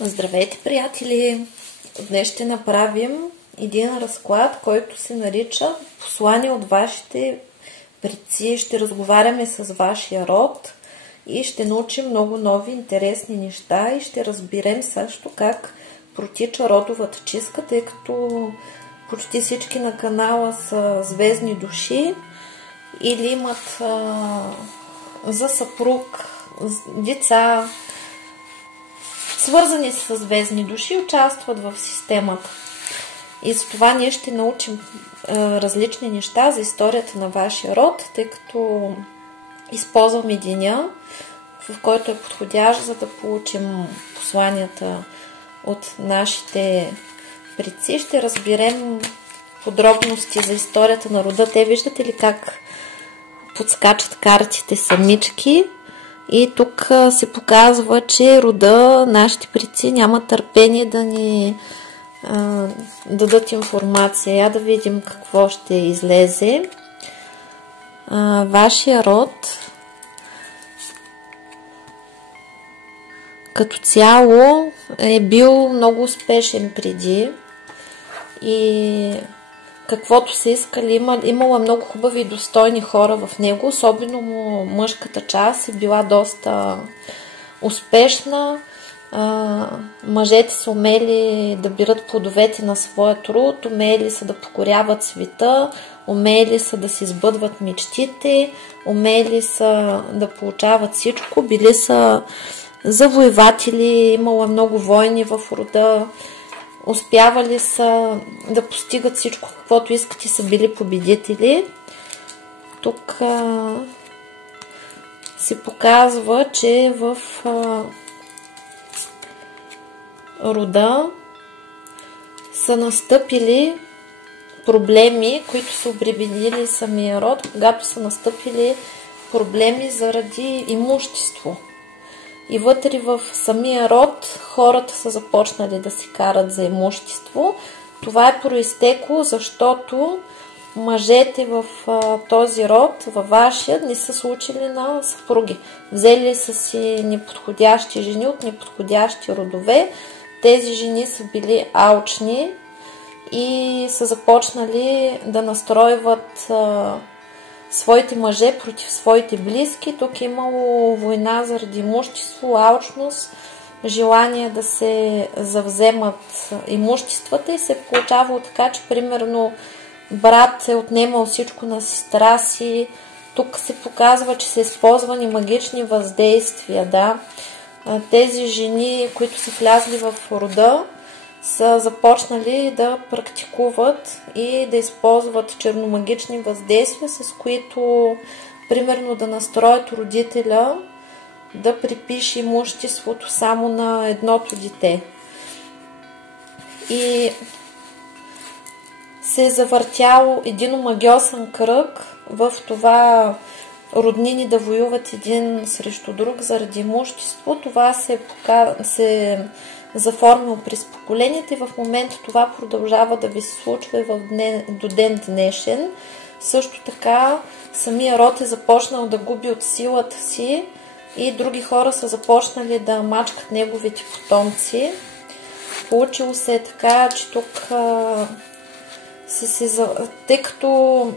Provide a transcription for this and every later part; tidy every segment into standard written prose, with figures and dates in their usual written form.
Здравейте, приятели! Днес ще направим един разклад, който се нарича Послание от вашите предци. Ще разговаряме с вашия род и ще научим много нови интересни неща и ще разберем също как протича родовата чистка, тъй като почти всички на канала са звездни души или имат за съпруг деца, свързани с звездни души, участват в системата. И за това ние ще научим различни неща за историята на вашия род, тъй като използваме деня, в който е подходящ, за да получим посланията от нашите предци. Ще разберем подробности за историята на рода. Те виждате ли как подскачат картите самички? И тук се показва, че рода, нашите предци нямат търпение да ни дадат информация. Я да видим какво ще излезе. Вашия род като цяло е бил много успешен преди и каквото са искали, имала много хубави и достойни хора в него, особено мъжката част е била доста успешна. Мъжете са умели да берат плодовете на своя труд, умели са да покоряват света, умели са да си сбъдват мечтите, умели са да получават всичко, били са завоеватели, имала много войни в рода, успявали са да постигат всичко, каквото искат и са били победители. Тук се показва, че в рода са настъпили проблеми, които са обременили самия род, когато са настъпили проблеми заради имущество. И вътре в самия род хората са започнали да се карат за имущество. Това е произтекло, защото мъжете в този род, във вашия, не са случили на съпруги. Взели са си неподходящи жени от неподходящи родове. Тези жени са били алчни и са започнали да настройват своите мъже против своите близки. Тук е имало война заради имущество, алчност, желание да се завземат имуществата и се е получавало така, че примерно брат е отнемал всичко на сестра си. Тук се показва, че са използвани магични въздействия. Да. Тези жени, които са влязли в рода, са започнали да практикуват и да използват черномагични въздействия, с които примерно да настроят родителя да припише имуществото само на едното дете. И се е завъртял един омагьосан кръг в това роднини да воюват един срещу друг заради имущество. Това се заформил през поколенията и в момента това продължава да ви се случва и до ден днешен. Също така самия род е започнал да губи от силата си и други хора са започнали да мачкат неговите потомци. Получило се е така, че тук тъй като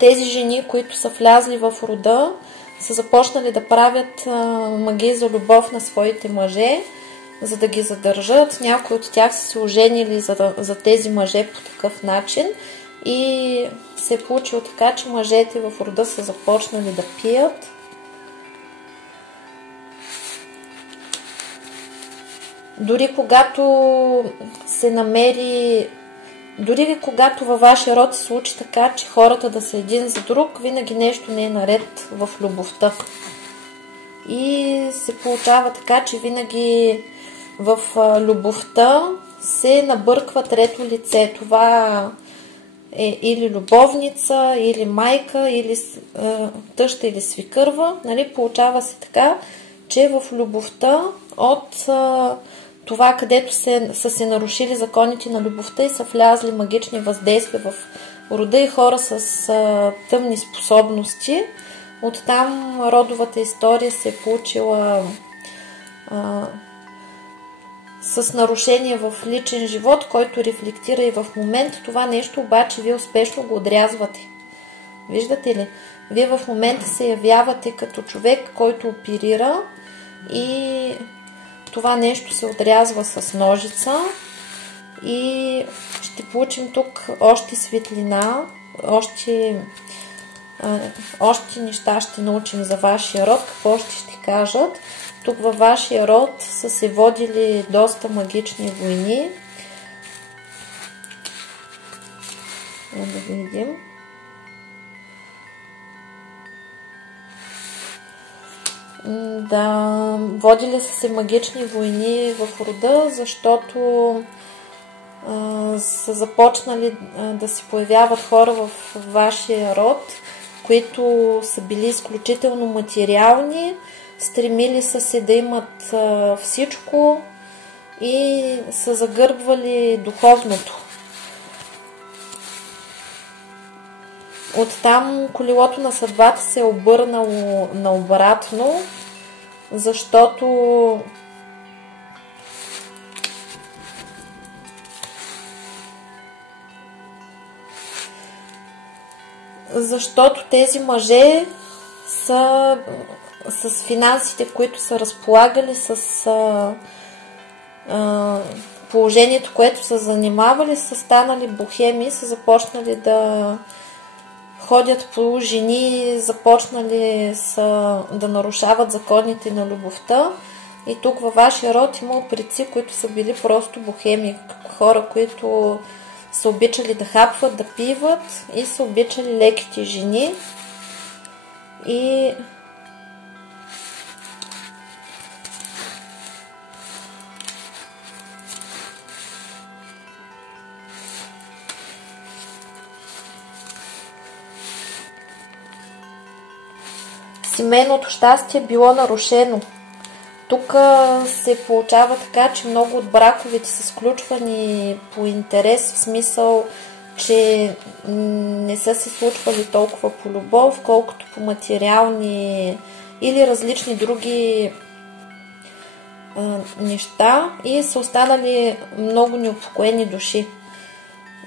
тези жени, които са влязли в рода, са започнали да правят магии за любов на своите мъже, за да ги задържат. Някои от тях са се оженили за тези мъже по такъв начин и се е получило така, че мъжете в рода са започнали да пият. Дори когато се намери Дори когато във вашия род се случи така, че хората да са един за друг, винаги нещо не е наред в любовта. И се получава така, че винаги в любовта се набърква трето лице. Това е или любовница, или майка, или тъща, или свикърва. Нали? Получава се така, че в любовта от това, където са се нарушили законите на любовта и са влязли магични въздействия в рода и хора с тъмни способности, оттам родовата история се е получила с нарушение в личен живот, който рефлектира и в момента. Това нещо обаче вие успешно го отрязвате. Виждате ли? Вие в момента се явявате като човек, който оперира и това нещо се отрязва с ножица и ще получим тук още светлина, още неща ще научим за вашия род, какво ще кажат. Тук във вашия род са се водили доста магични войни. Да видим. Да, водили са се магични войни в рода, защото са започнали да се появяват хора в вашия род, които са били изключително материални, стремили са се да имат всичко и са загърбвали духовното. Оттам колелото на съдбата се е обърнало наобратно, защото тези мъже са с финансите, които са разполагали, с положението, което са занимавали, са станали бохеми, са започнали да ходят по жени, започнали са да нарушават законите на любовта. И тук във вашия род има предци, които са били просто бохеми, хора, които са обичали да хапват, да пиват и са обичали леките жени. И семейното щастие било нарушено. Тук се получава така, че много от браковете са сключвани по интерес, в смисъл, че не са се случвали толкова по любов, колкото по материални или различни други неща и са останали много неупокоени души.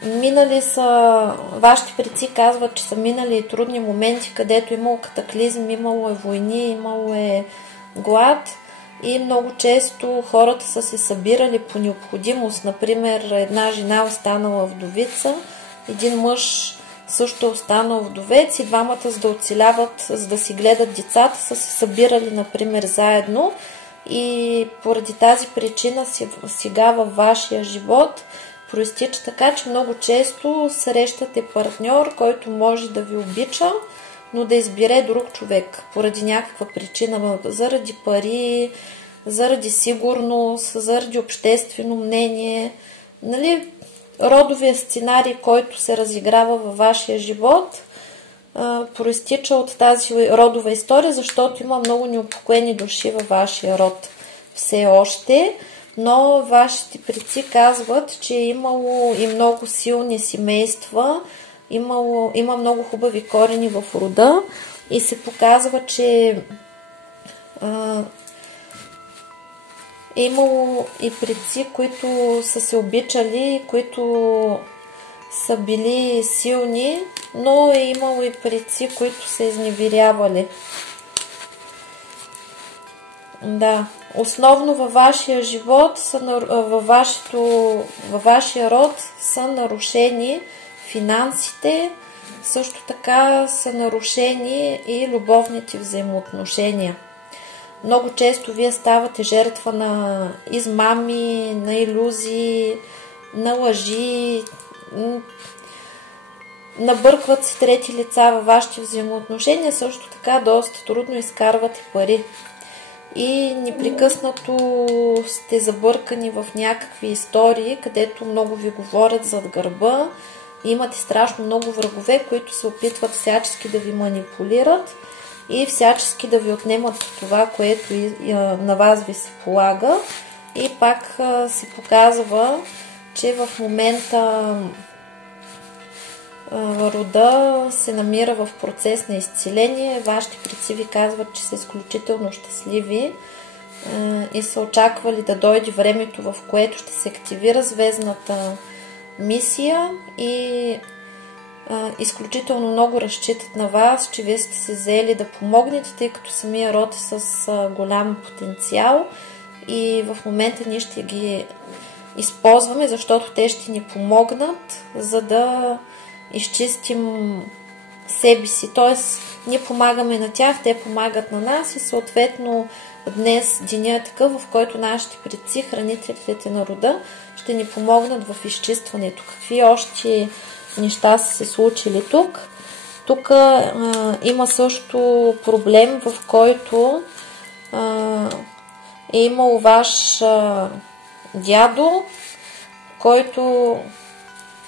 Минали са, вашите предци казват, че са минали и трудни моменти, където имало катаклизм, имало е войни, имало е глад и много често хората са се събирали по необходимост. Например, една жена останала вдовица, един мъж също останал вдовец и двамата, за да оцеляват, за да си гледат децата, са се събирали, например, заедно и поради тази причина сега във вашия живот проистича така, че много често срещате партньор, който може да ви обича, но да избере друг човек поради някаква причина, заради пари, заради сигурност, заради обществено мнение. Нали, родовия сценарий, който се разиграва във вашия живот, проистича от тази родова история, защото има много неупокоени души във вашия род все още. Но вашите предци казват, че е имало и много силни семейства, има много хубави корени в рода и се показва, че е имало и предци, които са се обичали, които са били силни, но е имало и предци, които са изневерявали. Да, основно във вашия живот, във вашия род са нарушени финансите, също така са нарушени и любовните взаимоотношения. Много често вие ставате жертва на измами, на илюзии, на лъжи, набъркват се трети лица във вашите взаимоотношения, също така доста трудно изкарвате пари. И непрекъснато сте забъркани в някакви истории, където много ви говорят зад гърба. Имате страшно много врагове, които се опитват всячески да ви манипулират и всячески да ви отнемат това, което на вас ви се полага. И пак се показва, че в момента рода се намира в процес на изцеление. Вашите предци ви казват, че са изключително щастливи и са очаквали да дойде времето, в което ще се активира звездната мисия и изключително много разчитат на вас, че вие сте се взели да помогнете, тъй като самия род е с голям потенциал и в момента ние ще ги използваме, защото те ще ни помогнат, за да изчистим себе си. Тоест, ние помагаме на тях, те помагат на нас и съответно днес деня е такъв, в който нашите предци, хранителите на рода, ще ни помогнат в изчистването. Какви още неща са се случили тук? Тук има също проблем, в който е имал ваш дядо, който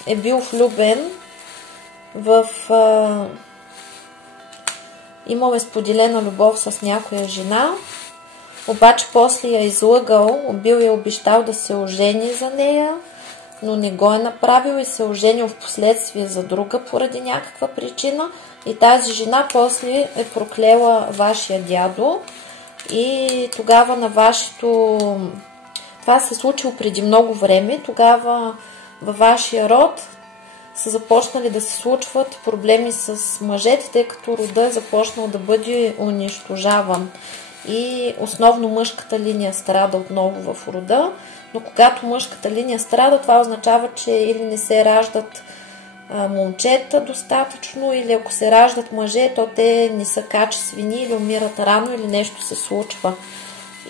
е бил влюбен в... имал е споделена любов с някоя жена, обаче после я излъгал, бил я обещал да се ожени за нея, но не го е направил и се оженил в последствие за друга поради някаква причина и тази жена после е проклела вашия дядо и тогава на вашето... Това се е случило преди много време, тогава във вашия род са започнали да се случват проблеми с мъжете, тъй като рода е започнал да бъде унищожаван. И основно мъжката линия страда отново в рода, но когато мъжката линия страда, това означава, че или не се раждат момчета достатъчно, или ако се раждат мъже, то те не са качествени или умират рано, или нещо се случва.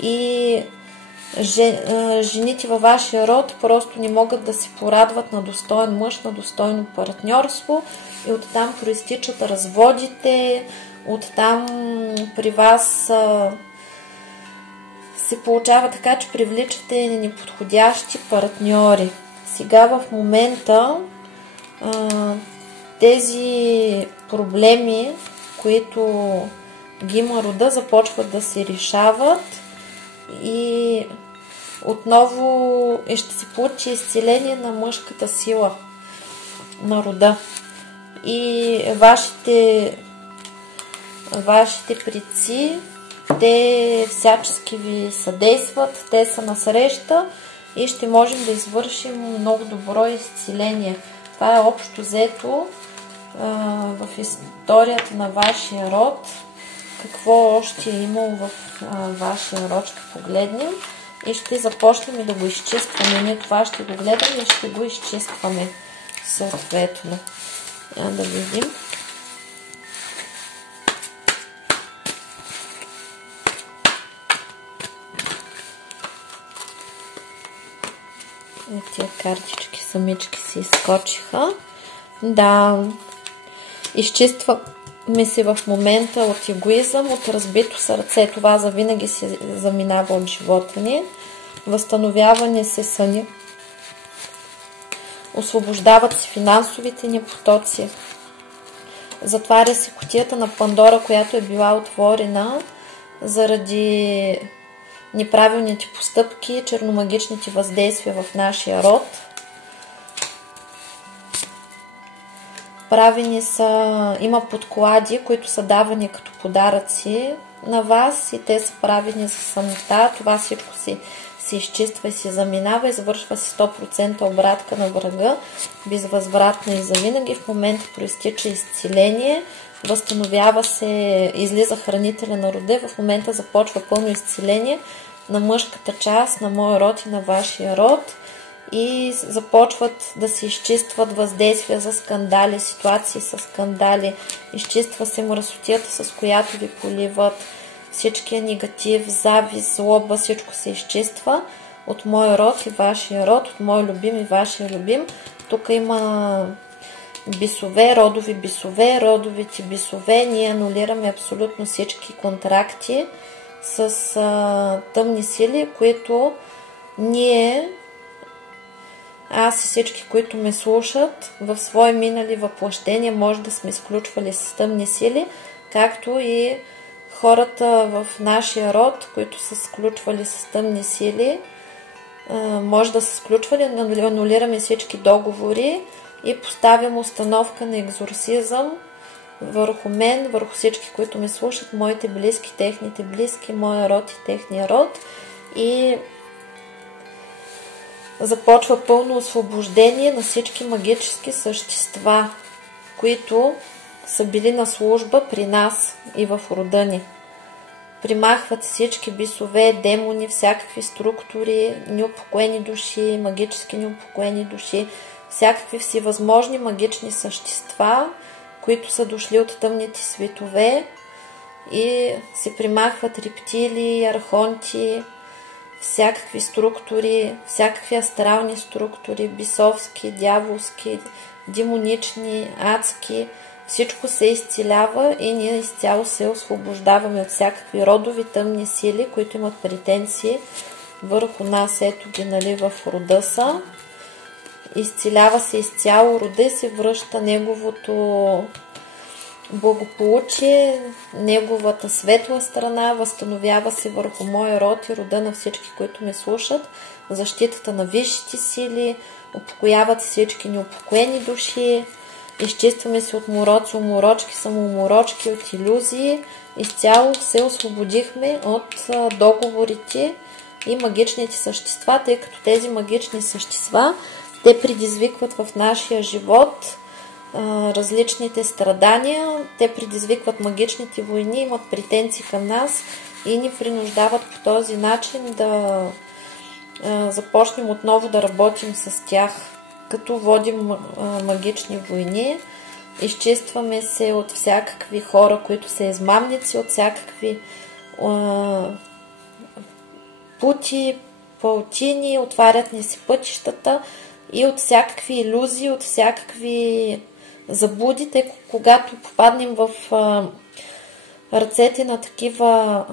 И жените във вашия род просто не могат да се порадват на достоен мъж, на достойно партньорство и оттам проистичат разводите, оттам при вас се получава така, че привличате неподходящи партньори. Сега в момента тези проблеми, които ги има рода, започват да се решават и отново ще се получи изцеление на мъжката сила на рода. И вашите предци, те всячески ви съдействат, те са насреща и ще можем да извършим много добро изцеление. Това е общо взето в историята на вашия род. Какво още е имало в вашия род, ще погледнем и ще започнем да го изчистваме. Ние това ще го гледаме и ще го изчистваме съответно. Да видим. Тия картички самички се изскочиха. Да, изчистваме се в момента от егоизъм, от разбито сърце. Това завинаги се заминава от живота ни. Възстановяване се съни. Освобождават се финансовите ни потоци. Затваря се кутията на Пандора, която е била отворена заради неправилните постъпки, черномагичните въздействия в нашия род. Правени са, има подклади, които са давани като подаръци на вас и те са правени за самота. Това всичко се изчиства и се заминава, извършва се 100% обратка на врага, безвъзвратна и завинаги. В момента проистича изцеление, възстановява се, излиза хранителя на рода, в момента започва пълно изцеление на мъжката част, на моя род и на вашия род и започват да се изчистват въздействия за скандали, ситуации с скандали, изчиства се мръсотията, с която ви поливат, всичкия негатив, завист, злоба, всичко се изчиства. от моя род и вашия род, от мой любим и вашия любим. Тук има бисове, родови бисове, родовите бисове. Ние анулираме абсолютно всички контракти с тъмни сили, които ние, аз и всички, които ме слушат, в свои минали въплъщения може да сме изключвали с тъмни сили, както и хората в нашия род, които са сключвали с тъмни сили, може да са сключвали, анулираме всички договори и поставям установка на екзорсизъм върху мен, върху всички, които ме слушат, моите близки, техните близки, моя род и техния род. И започва пълно освобождение на всички магически същества, които са били на служба при нас и в рода ни. Примахват всички бисове, демони, всякакви структури, неупокоени души, магически неупокоени души, всякакви всевъзможни магични същества, които са дошли от тъмните светове, и се примахват рептилии, архонти, всякакви структури, всякакви астрални структури, бисовски, дяволски, демонични, адски. Всичко се изцелява и ние изцяло се освобождаваме от всякакви родови тъмни сили, които имат претенции върху нас. Ето ги, нали, в рода са. Изцелява се изцяло рода и се връща неговото благополучие, неговата светла страна, възстановява се върху моя род и рода на всички, които ме слушат, защитата на висшите сили, упокояват всички неупокоени души, изчистваме се от мороци, уморочки, самоуморочки, от илюзии. Изцяло се освободихме от договорите и магичните същества, тъй като тези магични същества, те предизвикват в нашия живот различните страдания, те предизвикват магичните войни, имат претенции към нас и ни принуждават по този начин да започнем отново да работим с тях, като водим магични войни. Изчистваме се от всякакви хора, които са измамници, от всякакви пути, паутини, отварят ни си пътищата и от всякакви илюзии, от всякакви заблуди, тъй когато попаднем в ръцете на такива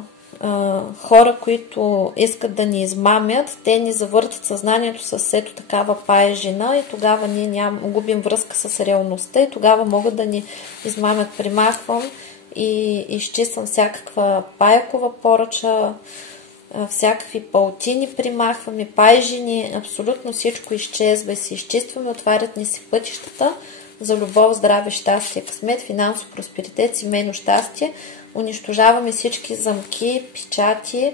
хора, които искат да ни измамят, те ни завъртят съзнанието с ето такава паежина и тогава ние губим връзка с реалността и тогава могат да ни измамят. Примахвам и изчиствам всякаква паякова поръча, всякакви паутини примахваме, пайжини, абсолютно всичко изчезва и се изчистваме, отварят ни се пътищата за любов, здраве, щастие, късмет, финансов просперитет, семейно щастие. Унищожаваме всички замки, печати,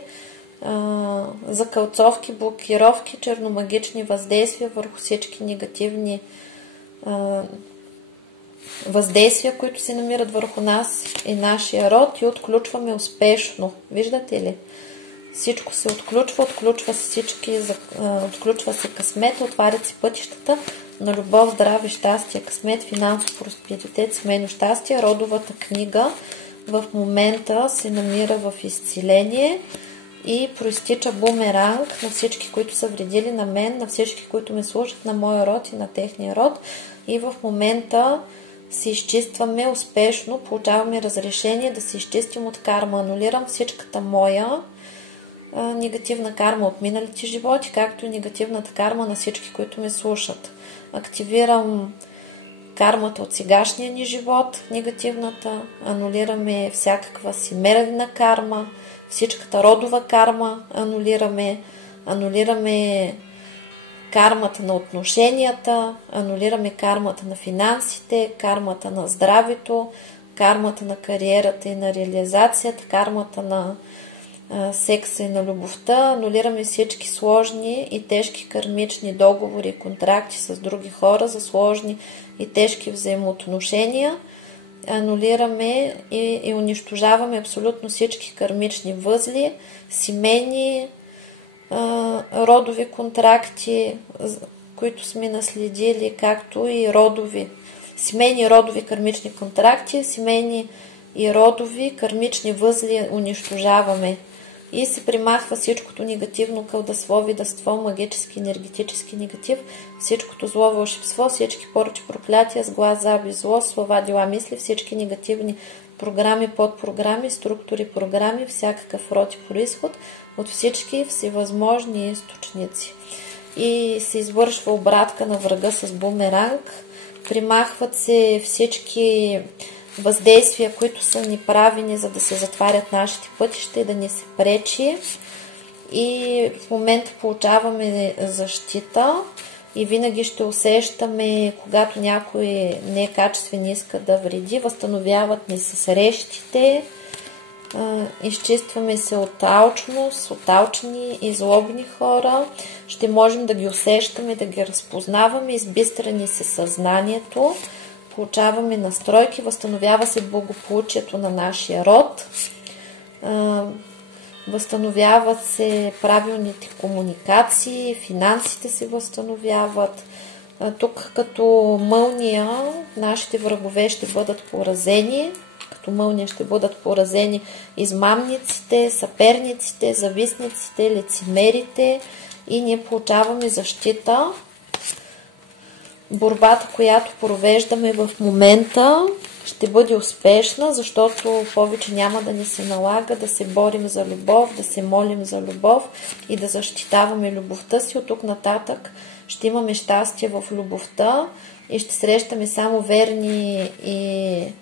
закълцовки, блокировки, черномагични въздействия върху всички негативни въздействия, които се намират върху нас и нашия род, и отключваме успешно. Виждате ли? Всичко се отключва се късмет, отварят се пътищата на любов, здраве, щастие, късмет, финансов просперитет, семейно щастие. Родовата книга в момента се намира в изцеление и проистича бумеранг на всички, които са вредили на мен, на всички, които ме слушат, на моя род и на техния род. И в момента се изчистваме успешно, получаваме разрешение да се изчистим от карма. Анулирам всичката моя негативна карма от миналите животи, както и негативната карма на всички, които ме слушат. Активирам кармата от сегашния ни живот, негативната, анулираме всякаква семейна карма, всичката родова карма анулираме кармата на отношенията, анулираме кармата на финансите, кармата на здравето, кармата на кариерата и на реализацията, кармата на секса и на любовта, анулираме всички сложни и тежки кармични договори и контракти с други хора за сложни и тежки взаимоотношения, анулираме и унищожаваме абсолютно всички кармични възли, семейни родови контракти, които сме наследили, както и семейни родови кармични контракти, семейни и родови кармични възли унищожаваме. и се примахва всичкото негативно, кълдъство, видъство, магически, енергетически негатив, всичкото зло, вълшебство, всички поръчи, проклятия, сглаз, заби, зло, слова, дела, мисли, всички негативни програми, подпрограми, структури, програми, всякакъв род и произход от всички всевъзможни източници. И се извършва обратка на врага с бумеранг. Примахват се всички въздействия, които са ни правени, за да се затварят нашите пътища и да ни се пречи. И в момента получаваме защита и винаги ще усещаме, когато някой некачествен иска да вреди, възстановяват ни се срещите, изчистваме се от алчност, от алчни и злобни хора, ще можем да ги усещаме, да ги разпознаваме, избистря ни се съзнанието, получаваме настройки, възстановява се благополучието на нашия род, възстановяват се правилните комуникации, финансите се възстановяват. Тук като мълния нашите врагове ще бъдат поразени, като мълния ще бъдат поразени измамниците, съперниците, завистниците, лицемерите и ние получаваме защита. Борбата, която провеждаме в момента, ще бъде успешна, защото повече няма да ни се налага да се борим за любов, да се молим за любов и да защитаваме любовта си. От тук нататък ще имаме щастие в любовта и ще срещаме само верни и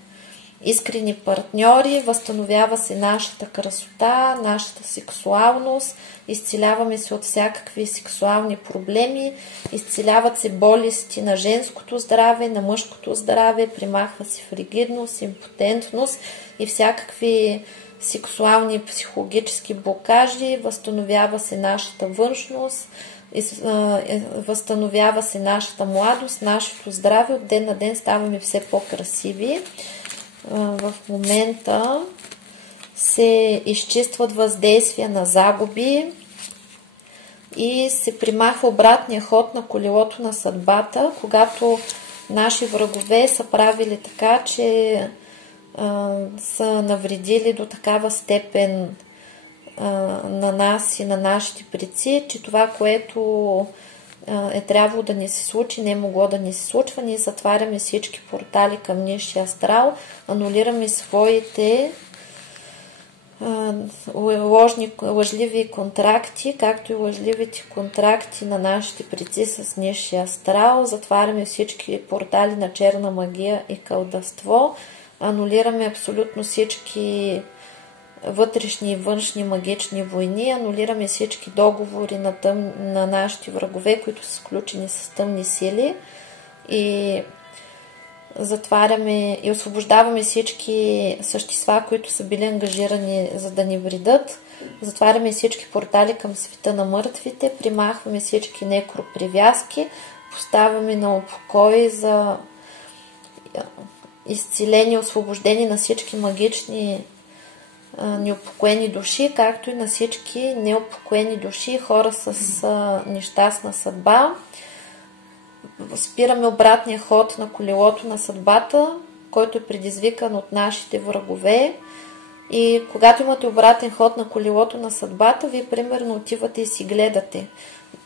искрени партньори, възстановява се нашата красота, нашата сексуалност, изцеляваме се от всякакви сексуални проблеми, изцеляват се болести на женското здраве, на мъжкото здраве, примахва се фригидност, импотентност и всякакви сексуални и психологически блокажи, възстановява се нашата външност, възстановява се нашата младост, нашето здраве, от ден на ден ставаме все по-красиви. В момента се изчистват въздействия на загуби и се примахва обратния ход на колелото на съдбата, когато наши врагове са правили така, че са навредили до такава степен на нас и на нашите предци, че това, което е трябвало да ни се случи, не е могло да ни се случва. Ние затваряме всички портали към нисшия астрал, анулираме своите лъжливи контракти, както и лъжливите контракти на нашите предци с нисшия астрал, затваряме всички портали на черна магия и кълдъство, анулираме абсолютно всички вътрешни и външни магични войни, анулираме всички договори на нашите врагове, които са сключени с тъмни сили и затваряме и освобождаваме всички същества, които са били ангажирани за да ни вредят. Затваряме всички портали към света на мъртвите, примахваме всички некропривязки, поставяме на упокой за изцеление, освобождение на всички магични неупокоени души, както и на всички неупокоени души, хора с нещастна съдба. Спираме обратния ход на колелото на съдбата, който е предизвикан от нашите врагове. И когато имате обратен ход на колелото на съдбата, вие примерно отивате и си гледате.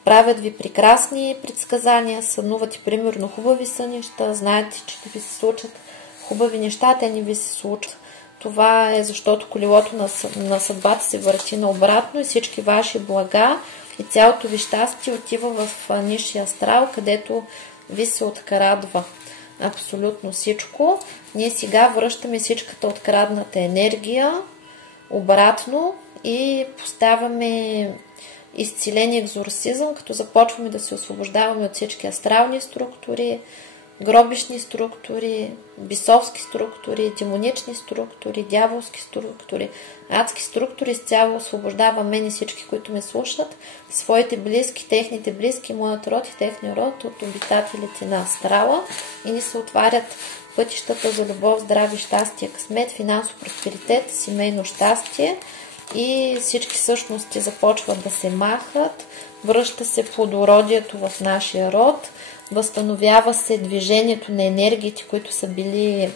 Правят ви прекрасни предсказания, сънувате примерно хубави сънища, знаете, че ще ви се случат хубави неща, те не ви се случат. Това е защото колелото на съдбата се върти наобратно и всички ваши блага и цялото ви щастие отива в нисшия астрал, където ви се открадва абсолютно всичко. Ние сега връщаме всичката открадната енергия обратно и поставяме изцеление, екзорсизъм, като започваме да се освобождаваме от всички астрални структури, гробишни структури, бисовски структури, демонични структури, дяволски структури, адски структури. Изцяло освобождавам мен и всички, които ме слушат, своите близки, техните близки, моят род и техния род от обитателите на астрала и ни се отварят пътищата за любов, здраве, щастие, късмет, финансов просперитет, семейно щастие и всички същности започват да се махат, връща се плодородието в нашия род, възстановява се движението на енергиите, които са били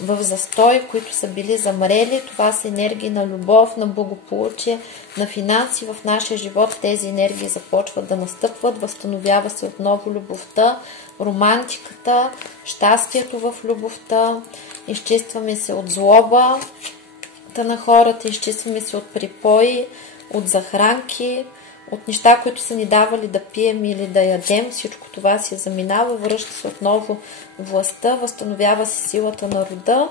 в застой, които са били замрели. Това са енергии на любов, на благополучие, на финанси. В нашия живот тези енергии започват да настъпват, възстановява се отново любовта, романтиката, щастието в любовта, изчистваме се от злобата на хората, изчистваме се от припои, от захранки, от неща, които са ни давали да пием или да ядем. Всичко това се заминава, връща се отново властта, възстановява се силата на рода.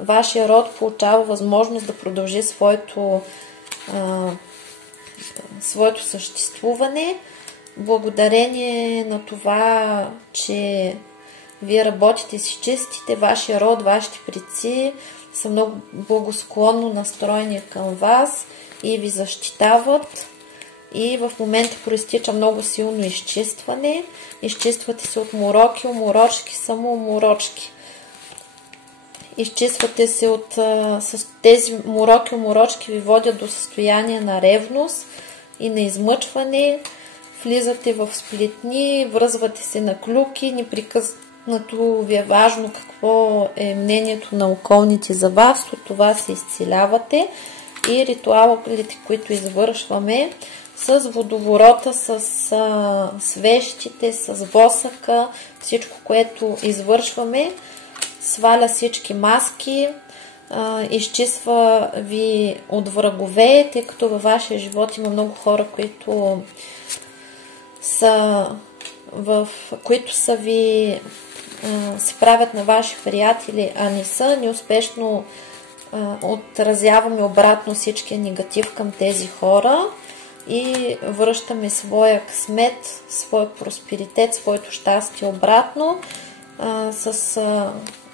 Вашия род получава възможност да продължи своето съществуване. Благодарение на това, че вие работите си чистите, вашия род, вашите предци са много благосклонно настроени към вас и ви защитават. И в момента проистича много силно изчистване. Изчиствате се от мороки, уморочки, самоуморочки. Изчиствате се от... С тези мороки, уморочки ви водят до състояние на ревност и на измъчване. Влизате в сплетни, връзвате се на клюки, непрекъснато ви е важно какво е мнението на околните за вас. От това се изцелявате. И ритуалите, които извършваме, с водоворота, с свещите, с восъка, всичко, което извършваме, сваля всички маски, изчиства ви от врагове, тъй като във вашия живот има много хора, които са ви се правят на ваши приятели, а не са. Неуспешно отразяваме обратно всичкия негатив към тези хора и връщаме своя късмет, своя просперитет, своето щастие обратно. С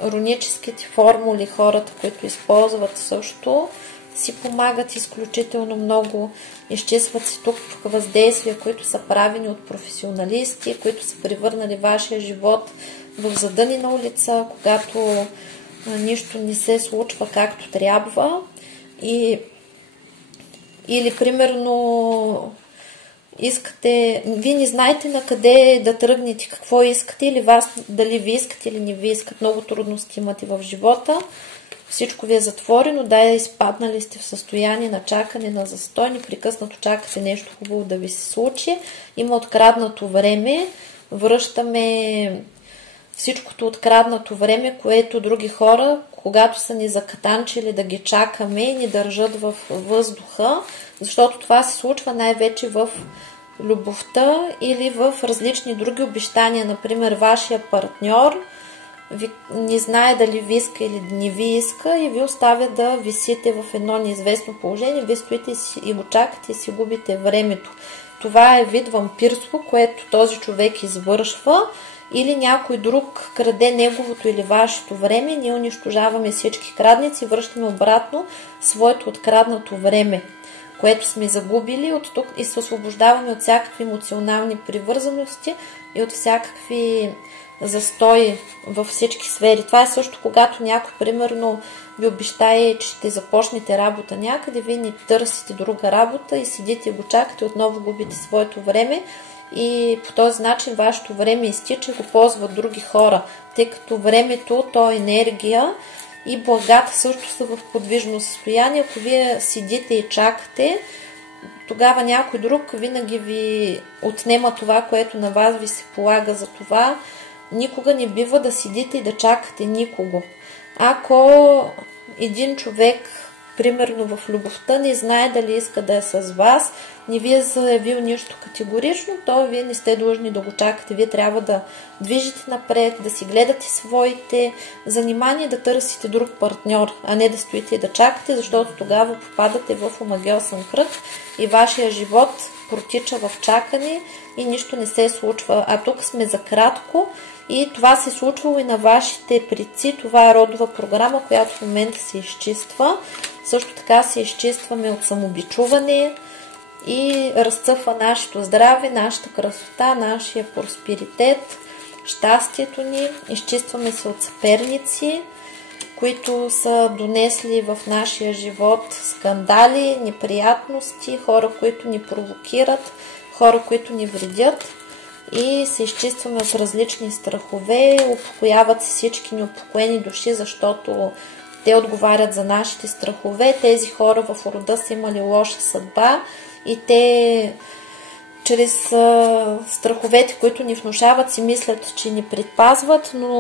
руническите формули хората, които използват също, си помагат изключително много. Изчистват се тук въздействия, които са правени от професионалисти, които са превърнали вашия живот в задънена улица, когато нищо не се случва както трябва. Или примерно вие не знаете на къде да тръгнете, какво искате, или дали ви искате или не ви искат. Много трудности имате в живота. Всичко ви е затворено, изпаднали сте в състояние на чакане, на застой, непрекъснато чакате нещо хубаво да ви се случи. Има откраднато време, връщаме всичкото откраднато време, което други хора, когато са ни закатанчили да ги чакаме, ни държат в въздуха, защото това се случва най-вече в любовта или в различни други обещания. Например, вашия партньор не знае дали ви иска или не ви иска и ви оставя да висите в едно неизвестно положение. Вие стоите и го чакате и си губите времето. Това е вид вампирство, което този човек извършва, или някой друг краде неговото или вашето време. Ние унищожаваме всички крадници, връщаме обратно своето откраднато време, което сме загубили от тук, и се освобождаваме от всякакви емоционални привързаности и от всякакви застои във всички сфери. Това е също, когато някой, примерно, ви обещае, че ще започнете работа някъде, вие не търсите друга работа и седите и го чакате, отново губите своето време и по този начин вашето време изтича и го ползват други хора, тъй като времето, то е енергия и благата също са в подвижно състояние. Ако вие седите и чакате, тогава някой друг винаги ви отнема това, което на вас ви се полага. За това никога не бива да седите и да чакате никого. Ако един човек, примерно в любовта, не знае дали иска да е с вас, не ви е заявил нищо категорично, то вие не сте длъжни да го чакате. Вие трябва да движите напред, да си гледате своите занимания, да търсите друг партньор, а не да стоите и да чакате, защото тогава попадате в омагьосан кръг и вашия живот протича в чакане и нищо не се случва. А тук сме за кратко и това се случвало и на вашите предци. Това е родова програма, която в момента се изчиства. Също така се изчистваме от самобичуване и разцъфва нашето здраве, нашата красота, нашия просперитет, щастието ни. Изчистваме се от съперници, които са донесли в нашия живот скандали, неприятности, хора, които ни провокират, хора, които ни вредят. и се изчистваме от различни страхове, упокояват се всички неупокоени души, защото те отговарят за нашите страхове. Тези хора в рода са имали лоша съдба и те чрез страховете, които ни внушават, си мислят, че ни предпазват, но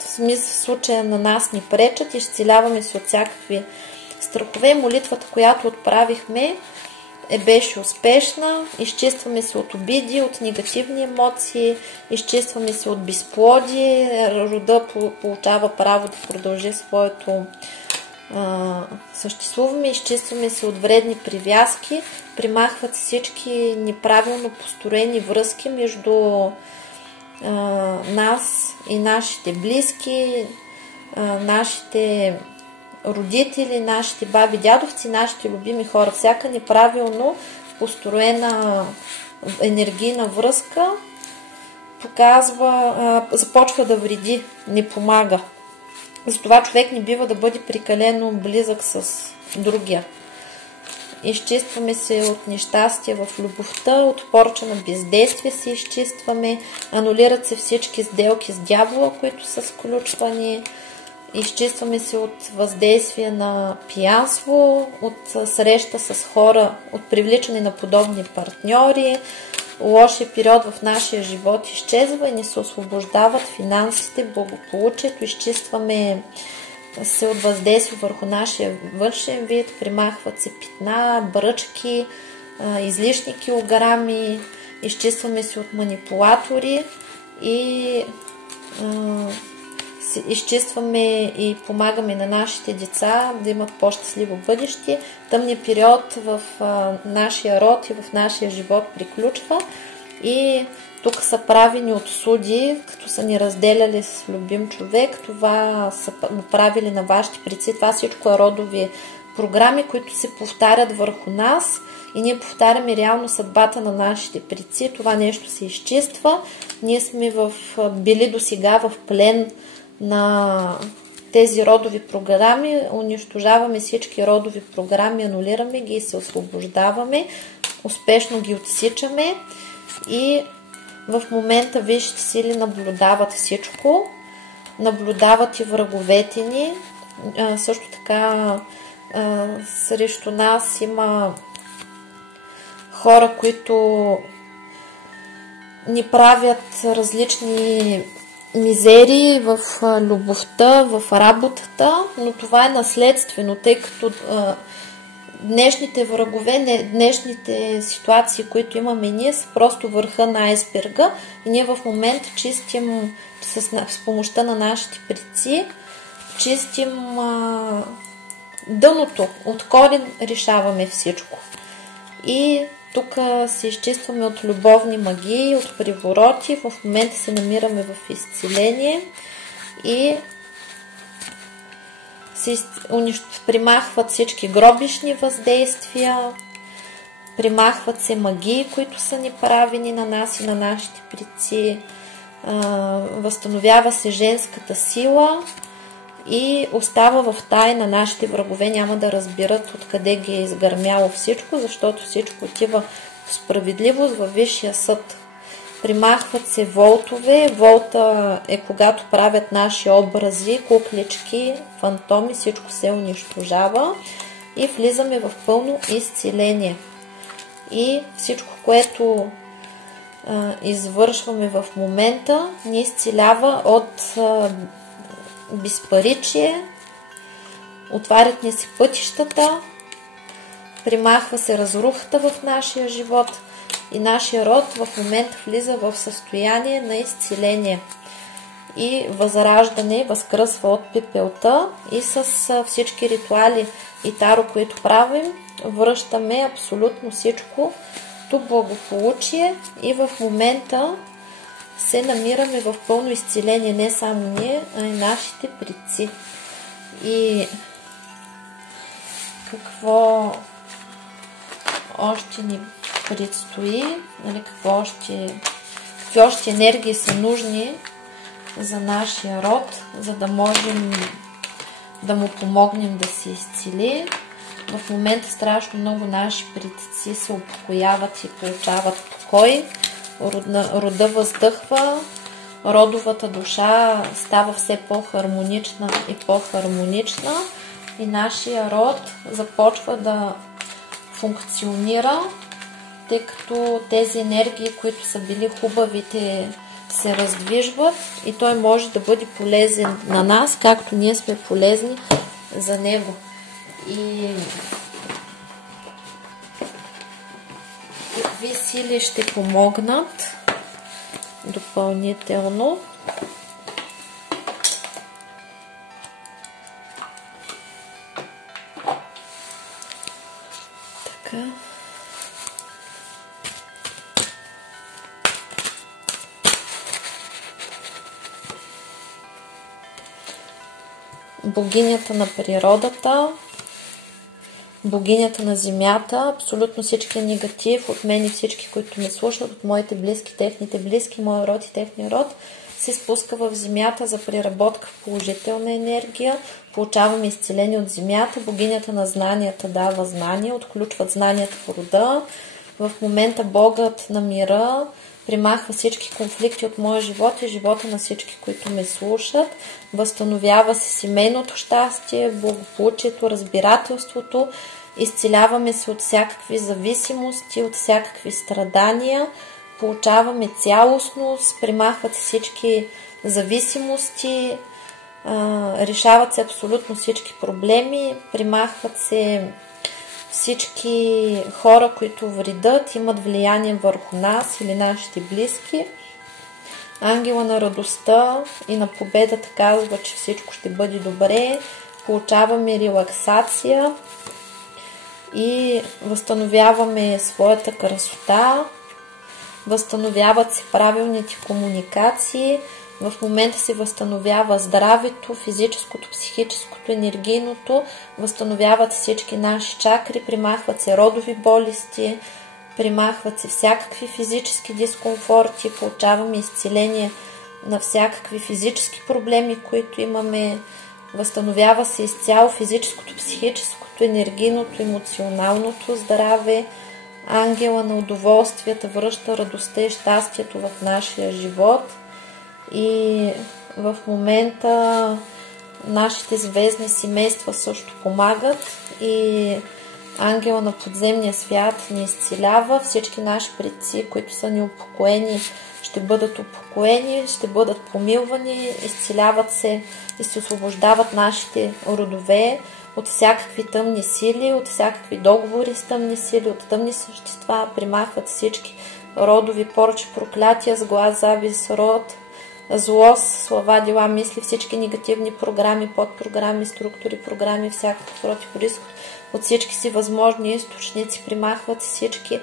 в случая на нас ни пречат и изцеляваме се от всякакви страхове. Молитвата, която отправихме, беше успешна. Изчистваме се от обиди, от негативни емоции, изчистваме се от безплодие. Рода получава право да продължи своето съществуваме, изчистваме се от вредни привязки, примахват всички неправилно построени връзки между нас и нашите близки, нашите родители, нашите баби, дядовци, нашите любими хора. Всяка неправилно построена енергийна връзка започва да вреди, не помага. Затова човек не бива да бъде прекалено близък с другия. Изчистваме се от нещастие в любовта, от порча на бездействие се изчистваме, анулират се всички сделки с дявола, които са сключвани, изчистваме се от въздействие на пиянство, от среща с хора, от привличане на подобни партньори. Лошия период в нашия живот изчезва и ни се освобождават финансите, благополучието, изчистваме се от въздействие върху нашия външен вид, примахват се питна, бръчки, излишни килограми, изчистваме се от манипулатори и изчистваме и помагаме на нашите деца да имат по-щастливо бъдеще. Тъмният период в нашия род и в нашия живот приключва и тук са правени от суди, като са ни разделяли с любим човек. Това са направили на вашите предци. Това всичко е родови програми, които се повтарят върху нас и ние повтаряме реално съдбата на нашите предци. Това нещо се изчиства. Ние сме били досега в плен на тези родови програми, унищожаваме всички родови програми, анулираме ги и се освобождаваме, успешно ги отсичаме и в момента висшите сили наблюдават всичко, наблюдават и враговете ни. Също така срещу нас има хора, които ни правят различни мизерии в любовта, в работата, но това е наследствено, тъй като днешните врагове, днешните ситуации, които имаме ние, са просто върха на айсберга и ние в момента чистим с помощта на нашите предци, чистим дъното, от корен решаваме всичко. И тук се изчистваме от любовни магии, от привороти. В момента се намираме в изцеление и се примахват всички гробишни въздействия, примахват се магии, които са ни правени на нас и на нашите предци, възстановява се женската сила и остава в тайна. Нашите врагове няма да разбират откъде ги е изгърмяло всичко, защото всичко отива в справедливост във Висшия съд. Примахват се волтове. Волта е когато правят наши образи, куклички, фантоми, всичко се унищожава и влизаме в пълно изцеление. И всичко, което извършваме в момента, ни изцелява от безпаричие, отварят ни се пътищата, примахва се разрухата в нашия живот и нашия род в момента влиза в състояние на изцеление и възраждане, възкръсва от пепелта и с всички ритуали и таро, които правим, връщаме абсолютно всичко до благополучие и в момента се намираме в пълно изцеление, не само ние, а и нашите предци. И какво още ни предстои, какви още енергии са нужни за нашия род, за да можем да му помогнем да се изцели. В момента страшно много наши предци се упокояват и получават покой. рода въздъхва, родовата душа става все по-хармонична и по-хармонична и нашия род започва да функционира, тъй като тези енергии, които са били хубавите, се раздвижват и той може да бъде полезен на нас, както ние сме полезни за него. И какви сили ще помогнат допълнително? Така. Богинята на природата, богинята на земята, абсолютно всички негатив от мен и всички, които ме слушат, от моите близки, техните близки, моя род и техния род, се спуска в земята за преработка в положителна енергия. Получаваме изцеление от земята. Богинята на знанията дава знания, отключват знанията в рода. В момента Богът на мира примахва всички конфликти от моя живот и живота на всички, които ме слушат. Възстановява се семейното щастие, благополучието, разбирателството. Изцеляваме се от всякакви зависимости, от всякакви страдания. Получаваме цялостност, примахват се всички зависимости, решават се абсолютно всички проблеми, примахват се всички хора, които вредят, имат влияние върху нас или нашите близки. Ангела на радостта и на победата казва, че всичко ще бъде добре. Получаваме релаксация и възстановяваме своята красота. Възстановяват се правилните комуникации. В момента се възстановява здравето, физическото, психическото, енергийното. Възстановяват всички наши чакри, примахват се родови болести, примахват се всякакви физически дискомфорти, получаваме изцеление на всякакви физически проблеми, които имаме. Възстановява се изцяло физическото, психическото, енергийното, емоционалното здраве. Ангела на удоволствията връща радостта и щастието в нашия живот. И в момента нашите звездни семейства също помагат и ангела на подземния свят ни изцелява. Всички наши предци, които са неупокоени, ще бъдат упокоени, ще бъдат помилвани, изцеляват се и се освобождават нашите родове от всякакви тъмни сили, от всякакви договори с тъмни сили, от тъмни същества, примахват всички родови порчи, проклятия, сглаз, завист, род, злост, слова, дела, мисли, всички негативни програми, подпрограми, структури, програми, всякакъв род и происход, от всички си възможни източници, примахват всички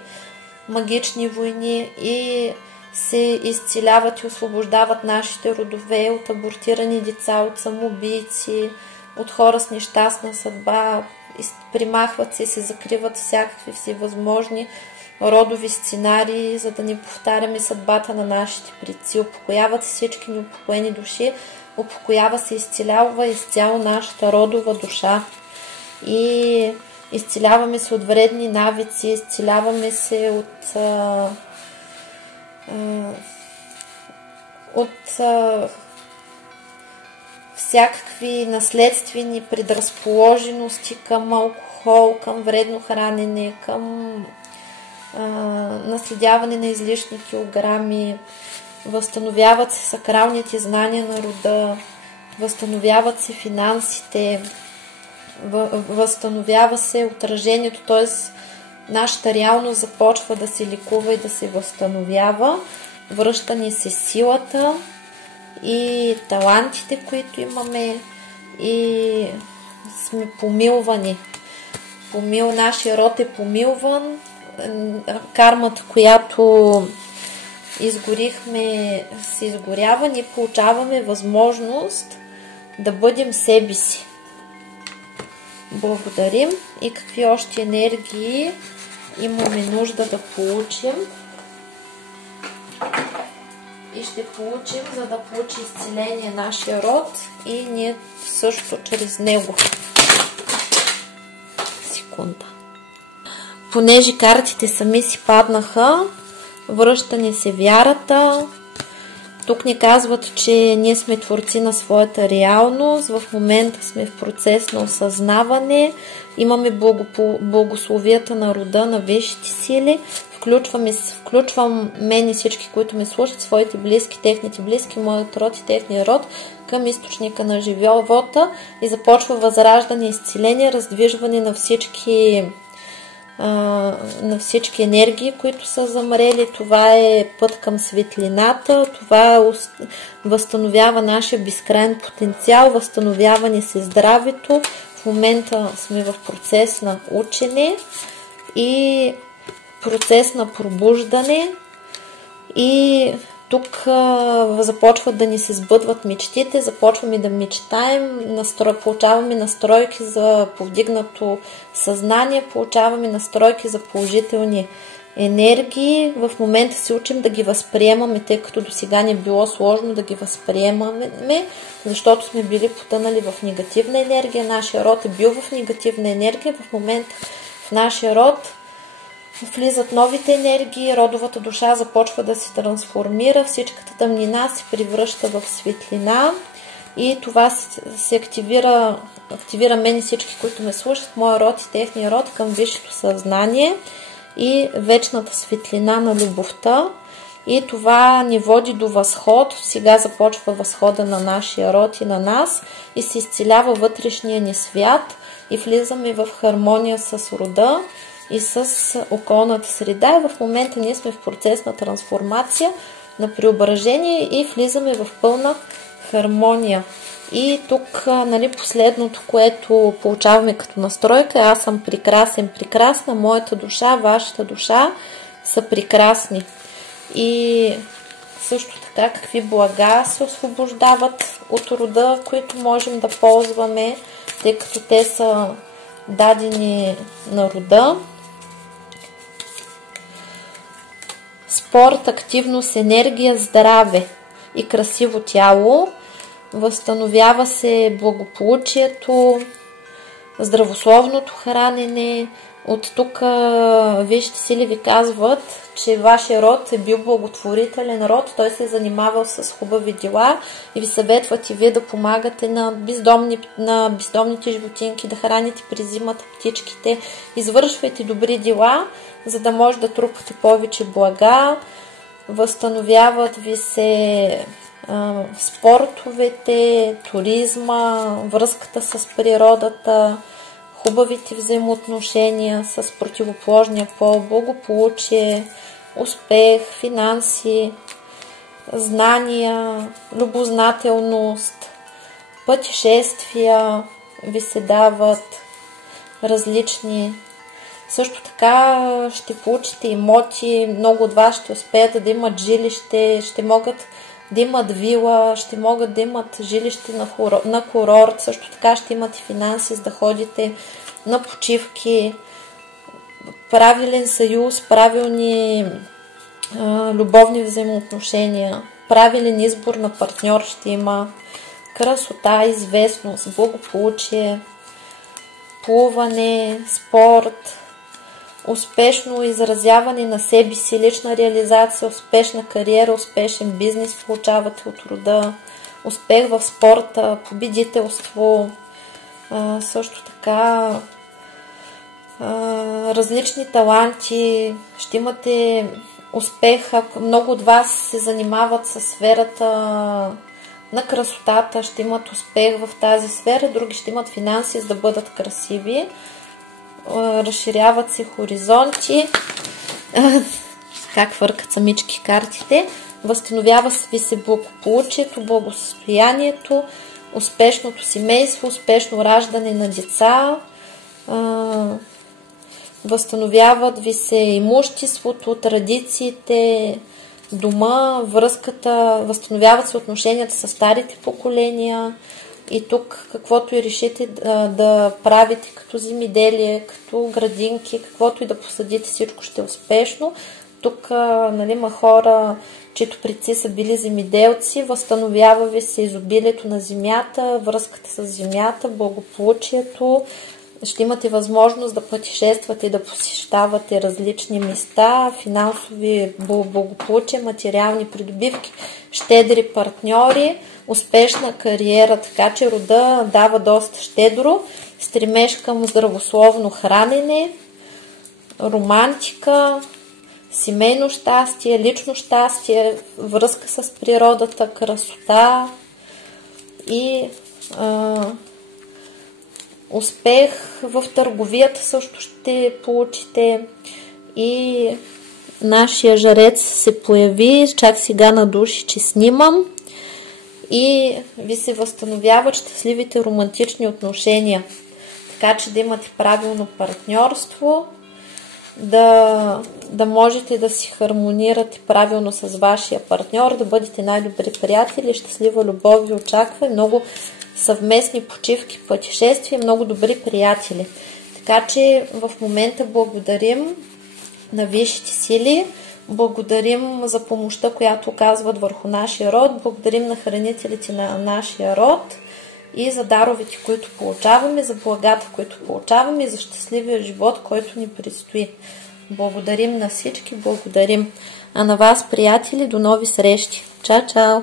магични войни и се изцеляват и освобождават нашите родове от абортирани деца, от самоубийци, от хора с нещастна съдба, примахват се и се закриват всякакви всевъзможни родови сценарии, за да не повтаряме съдбата на нашите предци. Упокояват всички неупокоени души, упокоява се, изцелява изцяло нашата родова душа. И изцеляваме се от вредни навици, изцеляваме се от всякакви наследствени предразположености към алкохол, към вредно хранене, към наследяване на излишни килограми. Възстановяват се сакралните знания на рода, възстановяват се финансите, възстановява се отражението, т.е. нашата реалност започва да се лекува и да се възстановява. Връща ни се силата и талантите, които имаме, и сме помилвани. Нашия род е помилван. Кармата, която изгорихме, се изгорява. Ние получаваме възможност да бъдем себе си. Благодарим. И какви още енергии имаме нужда да получим. И ще получим, за да получи изцеление нашия род и ние също чрез него. Секунда. Понеже картите сами си паднаха, връща ни се вярата. Тук ни казват, че ние сме творци на своята реалност, в момента сме в процес на осъзнаване, имаме благословията на рода, на висшите сили, включвам мен и всички, които ме слушат, своите близки, техните близки, моят род и техния род, към източника на живота и започва възраждане, изцеление, раздвижване на всички енергии, които са замрели. Това е път към светлината, това възстановява нашия безкрайен потенциал, възстановяване си здравето. В момента сме в процес на учене и процес на пробуждане и тук започват да ни се сбъдват мечтите, започваме да мечтаем, получаваме настройки за повдигнато съзнание, получаваме настройки за положителни енергии. В момента се учим да ги възприемаме, тъй като до сега не било сложно да ги възприемаме, защото сме били потънали в негативна енергия. Нашия род е бил в негативна енергия. В момента в нашия род влизат новите енергии, родовата душа започва да се трансформира, всичката тъмнина се превръща в светлина и това се активира мен и всички, които ме слушат, моя род и техния род към висшето съзнание и вечната светлина на любовта. И това ни води до възход. Сега започва възхода на нашия род и на нас и се изцелява вътрешния ни свят и влизаме в хармония с рода и с околната среда. И в момента ние сме в процес на трансформация, на преображение и влизаме в пълна хармония. И тук последното, което получаваме като настройка, аз съм прекрасен, прекрасна, моята душа, вашата душа са прекрасни. И също така какви блага се освобождават от рода, които можем да ползваме, тъй като те са дадени на рода. Спорт, активност, енергия, здраве и красиво тяло. Възстановява се благополучието, здравословното хранене. От тук висшите сили ви казват, че вашия род е бил благотворителен род, той се е занимавал с хубави дела и ви съветват и вие да помагате на бездомните животинки, да храните през зимата птичките. Извършвайте добри дела, за да може да трупате повече блага. Възстановяват ви се спортовете, туризма, връзката с природата, хубавите взаимоотношения с противоположния пол, благополучие, успех, финанси, знания, любознателност, пътешествия ви се дават различни. Също така ще получите имоти, много от вас ще успеят да имат жилище, ще могат да имат вила, ще могат да имат жилище на курорт, също така ще имате финанси, за да ходите на почивки, правилен съюз, правилни любовни взаимоотношения, правилен избор на партньор ще има, красота, известност, благополучие, плуване, спорт, успешно изразяване на себе си, лична реализация, успешна кариера, успешен бизнес получавате от рода, успех в спорта, победителство, също така различни таланти, ще имате успех. Много от вас се занимават с сферата на красотата, ще имат успех в тази сфера, други ще имат финанси, за да бъдат красиви. Разширяват се хоризонти. Как въркат самички картите. Възстановява ви се благополучието, благосъстоянието, успешното семейство, успешно раждане на деца. Възстановяват ви се имуществото, традициите, дома, връзката, възстановяват се отношенията с старите поколения. И тук каквото и решите да правите като земеделие, като градинки, каквото и да посадите, всичко ще е успешно. Тук има хора, чието предци са били земеделци, възстановява ви се изобилието на земята, връзката с земята, благополучието, ще имате възможност да пътешествате, да посещавате различни места, финансови благополучия, материални придобивки, щедри партньори, успешна кариера, така че рода дава доста щедро, стремеж към здравословно хранене, романтика, семейно щастие, лично щастие, връзка с природата, красота и успех в търговията също ще получите. И нашия жрец се появи, чак сега на души, че снимам, и ви се възстановяват щастливите романтични отношения. Така че да имате правилно партньорство, да можете да си хармонирате правилно с вашия партньор, да бъдете най-добри приятели, щастлива любов ви очаква, много съвместни почивки, пътешествия, много добри приятели. Така че в момента благодарим на висшите сили, благодарим за помощта, която оказват върху нашия род, благодарим на хранителите на нашия род и за даровете, които получаваме, за благата, които получаваме и за щастливия живот, който ни предстои. Благодарим на всички, благодарим. А на вас, приятели, до нови срещи. Чао, чао!